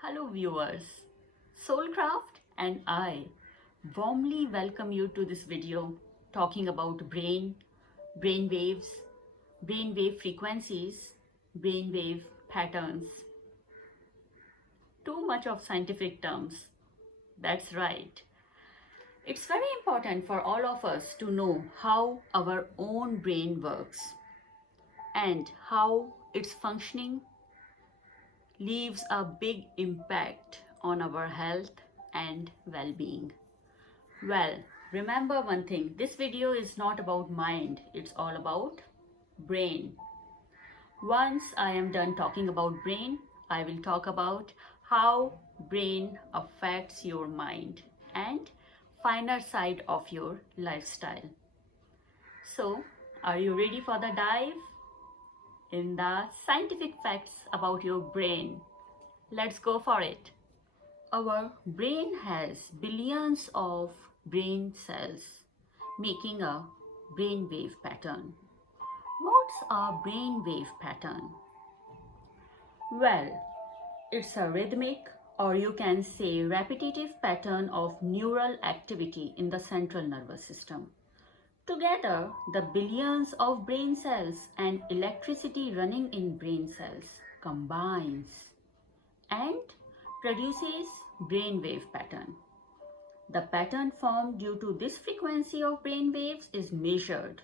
Hello viewers, Soulcraft and I warmly welcome you to this video talking about brain waves, brainwave frequencies, brainwave patterns. Too much of scientific terms. That's right. It's very important for all of us to know how our own brain works and how its functioning leaves a big impact on our health and well-being. Well, remember one thing, this video is not about mind, it's all about brain. Once I am done talking about brain, I will talk about how brain affects your mind and finer side of your lifestyle. So, are you ready for the dive in the scientific facts about your brain? Let's go for it. Our brain has billions of brain cells making a brainwave pattern. What's a brainwave pattern? Well, it's a rhythmic, or you can say repetitive pattern of neural activity in the central nervous system. Together, the billions of brain cells and electricity running in brain cells combines and produces brainwave pattern. The pattern formed due to this frequency of brain waves is measured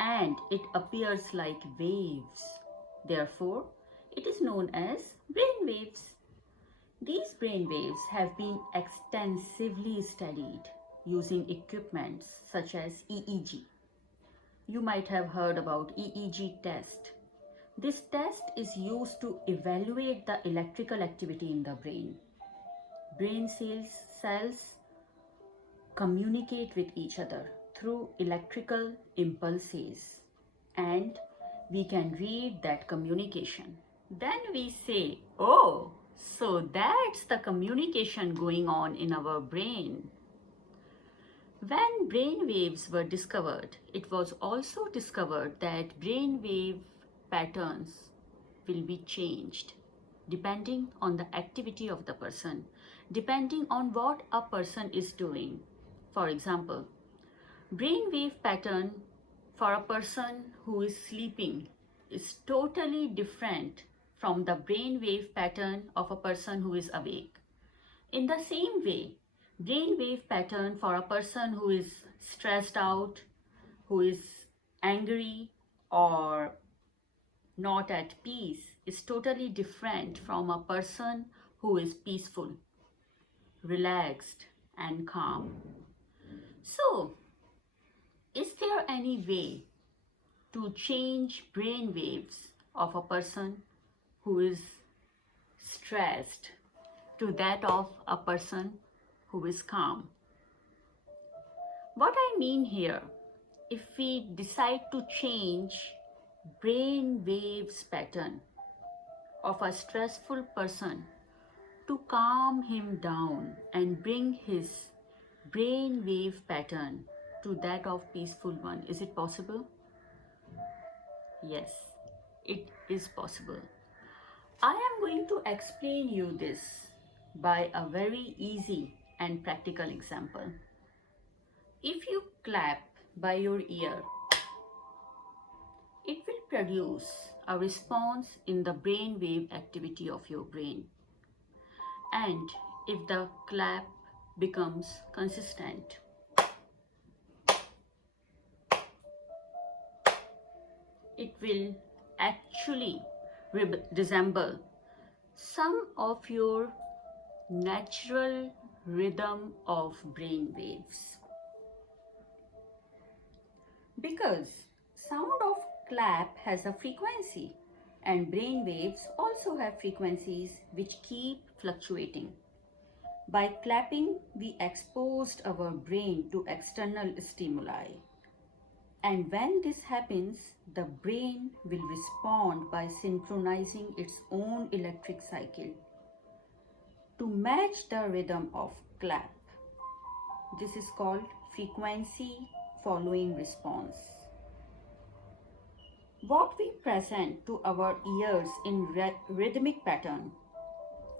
and it appears like waves. Therefore, it is known as brain waves. These brain waves have been extensively studied using equipments such as EEG. You might have heard about EEG test. This test is used to evaluate the electrical activity in the brain. Brain cells communicate with each other through electrical impulses, and we can read that communication. Then we say, oh, so that's the communication going on in our brain. When brain waves were discovered, it was also discovered that brain wave patterns will be changed depending on the activity of the person, depending on what a person is doing. For example, brainwave pattern for a person who is sleeping is totally different from the brainwave pattern of a person who is awake. In the same way, brainwave pattern for a person who is stressed out, who is angry, or not at peace is totally different from a person who is peaceful, relaxed, and calm. So, is there any way to change brain waves of a person who is stressed to that of a person who is calm? What I mean here, if we decide to change brain waves pattern of a stressful person to calm him down and bring his brain wave pattern to that of peaceful one, is it possible? Yes, it is possible. I am going to explain you this by a very easy and practical example. If you clap by your ear, it will produce a response in the brain wave activity of your brain. And if the clap becomes consistent, it will actually resemble some of your natural rhythm of brain waves. Because sound of clap has a frequency and brain waves also have frequencies which keep fluctuating. By clapping, we exposed our brain to external stimuli. And when this happens, the brain will respond by synchronizing its own electric cycle to match the rhythm of clap. This is called frequency following response. What we present to our ears in rhythmic pattern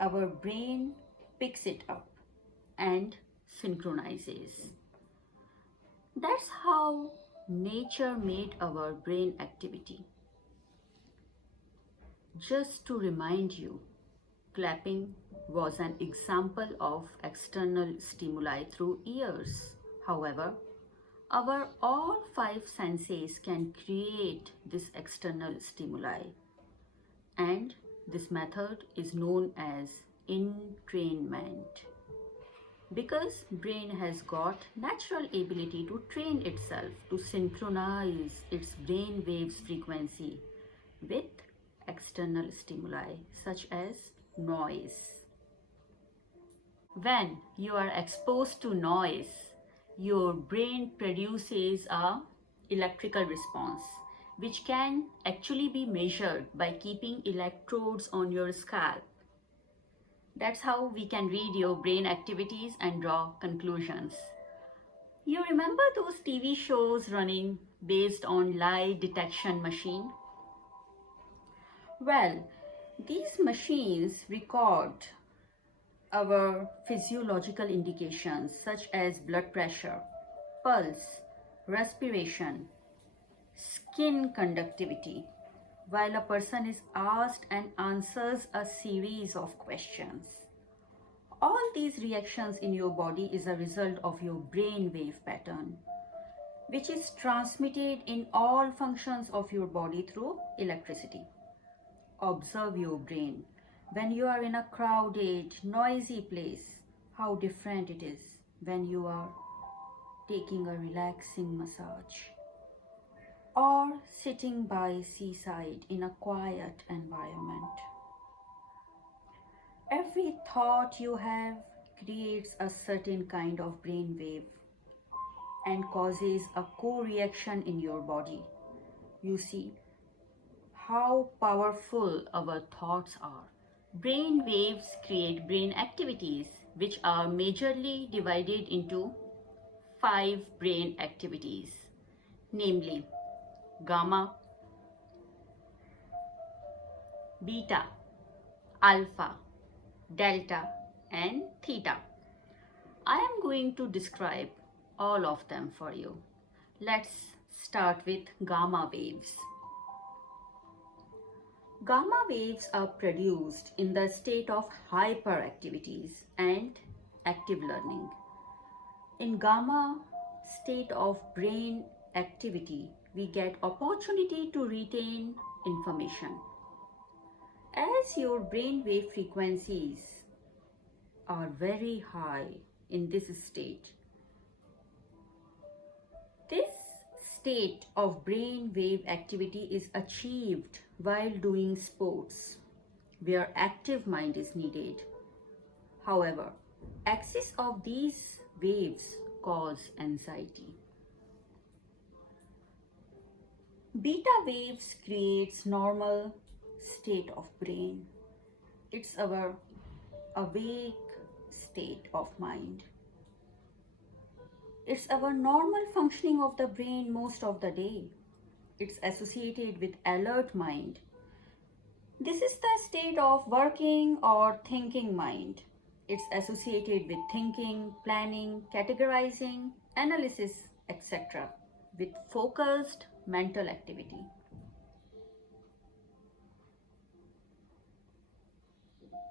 our brain picks it up and synchronizes. That's how nature made our brain activity. Just to remind you, clapping was an example of external stimuli through ears. However, our all five senses can create this external stimuli, and this method is known as entrainment. Because brain has got natural ability to train itself to synchronize its brain waves frequency with external stimuli such as noise. When you are exposed to noise, your brain produces a electrical response which can actually be measured by keeping electrodes on your scalp. That's how we can read your brain activities and draw conclusions. You remember those TV shows running based on lie detection machine? Well, these machines record our physiological indications such as blood pressure, pulse, respiration, skin conductivity, while a person is asked and answers a series of questions. All these reactions in your body is a result of your brain wave pattern, which is transmitted in all functions of your body through electricity. Observe your brain. When you are in a crowded, noisy place, how different it is when you are taking a relaxing massage or sitting by seaside in a quiet environment. Every thought you have creates a certain kind of brain wave and causes a co-reaction in your body. You see how powerful our thoughts are. Brain waves create brain activities which are majorly divided into 5 brain activities, namely gamma, beta, alpha, delta and theta. I am going to describe all of them for you. Let's start with gamma waves. Gamma waves are produced in the state of hyperactivities and active learning. In gamma state of brain activity, we get opportunity to retain information. As your brain wave frequencies are very high in this state, this state of brain wave activity is achieved while doing sports, where active mind is needed. However, excess of these waves cause anxiety. Beta waves creates normal state of brain. It's our awake state of mind. It's our normal functioning of the brain most of the day. It's associated with alert mind. This is the state of working or thinking mind. It's associated with thinking, planning, categorizing, analysis, etc. with focused mental activity.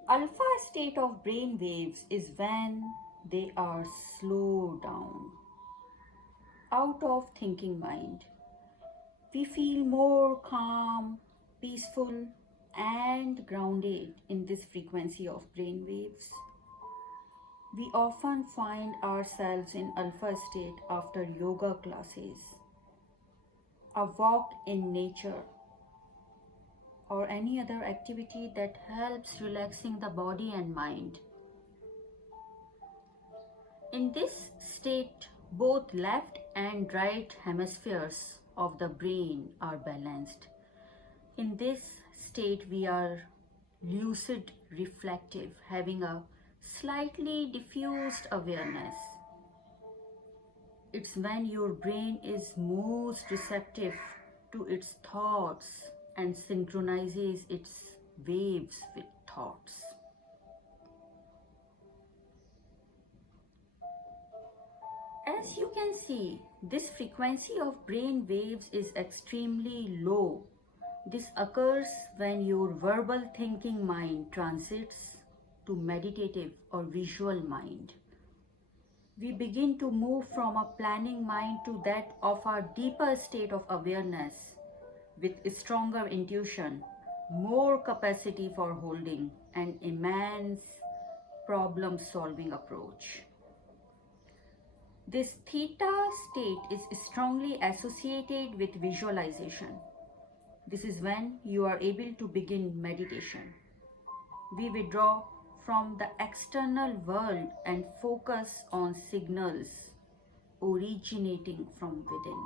Alpha state of brain waves is when they are slowed down, out of thinking mind. We feel more calm, peaceful, and grounded in this frequency of brain waves. We often find ourselves in alpha state after yoga classes, a walk in nature, or any other activity that helps relaxing the body and mind. In this state, both left and right hemispheres of the brain are balanced. In this state, we are lucid, reflective, having a slightly diffused awareness. It's when your brain is most receptive to its thoughts and synchronizes its waves with thoughts. As you can see, this frequency of brain waves is extremely low. This occurs when your verbal thinking mind transits to meditative or visual mind. We begin to move from a planning mind to that of our deeper state of awareness with stronger intuition, more capacity for holding, and immense problem solving approach. This theta state is strongly associated with visualization. This is when you are able to begin meditation. We withdraw from the external world and focus on signals originating from within.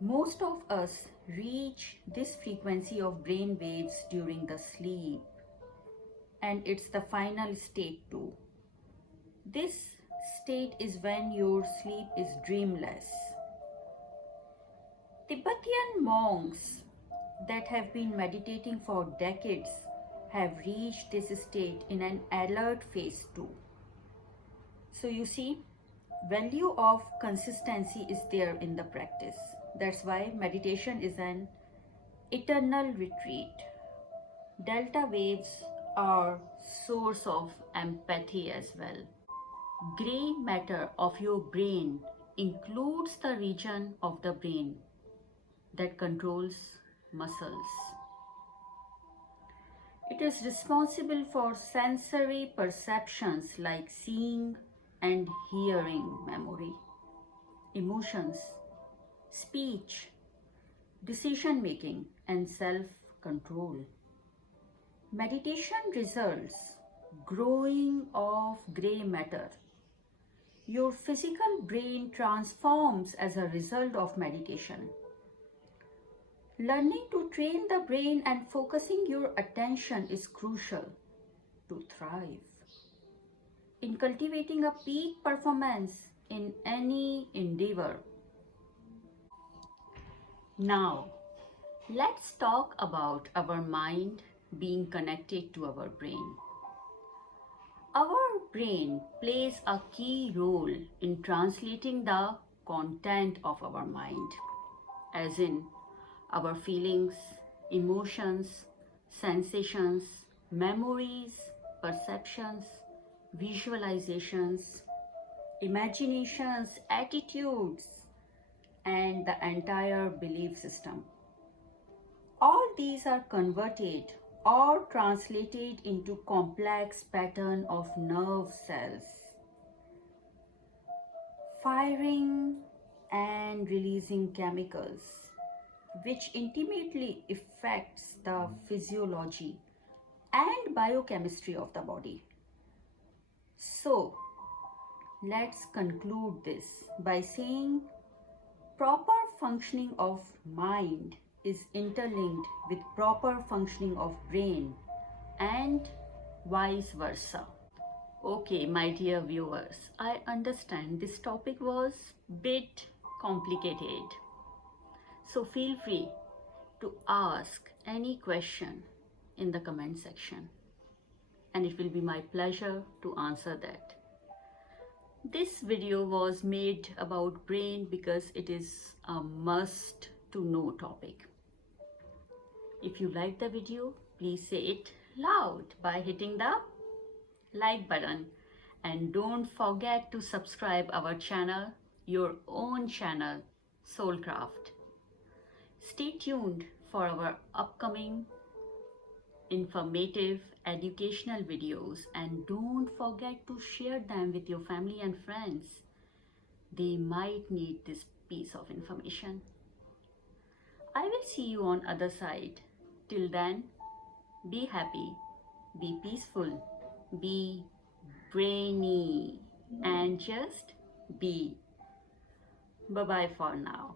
Most of us reach this frequency of brain waves during the sleep, and it's the final state too. This state is when your sleep is dreamless. Tibetan monks that have been meditating for decades have reached this state in an alert phase too. So you see, value of consistency is there in the practice. That's why meditation is an eternal retreat. Delta waves are source of empathy as well. Gray matter of your brain includes the region of the brain that controls muscles. It is responsible for sensory perceptions like seeing and hearing, memory, emotions, speech, decision making, and self-control. Meditation results growing of gray matter. Your physical brain transforms as a result of meditation. Learning to train the brain and focusing your attention is crucial to thrive in cultivating a peak performance in any endeavor. Now, let's talk about our mind being connected to our brain. Our brain plays a key role in translating the content of our mind, as in our feelings, emotions, sensations, memories, perceptions, visualizations, imaginations, attitudes, and the entire belief system. All these are converted or translated into complex pattern of nerve cells, firing and releasing chemicals, which intimately affects the physiology and biochemistry of the body. So, let's conclude this by saying proper functioning of mind is interlinked with proper functioning of brain and vice versa. Okay, my dear viewers, I understand this topic was bit complicated. So feel free to ask any question in the comment section, and it will be my pleasure to answer that. This video was made about brain because it is a must to know topic. If you like the video, please say it loud by hitting the like button, and don't forget to subscribe our channel, your own channel, Soulcraft. Stay tuned for our upcoming informative educational videos, and don't forget to share them with your family and friends. They might need this piece of information. I will see you on other side. Till then, be happy, be peaceful, be brainy, and just be. Bye-bye for now.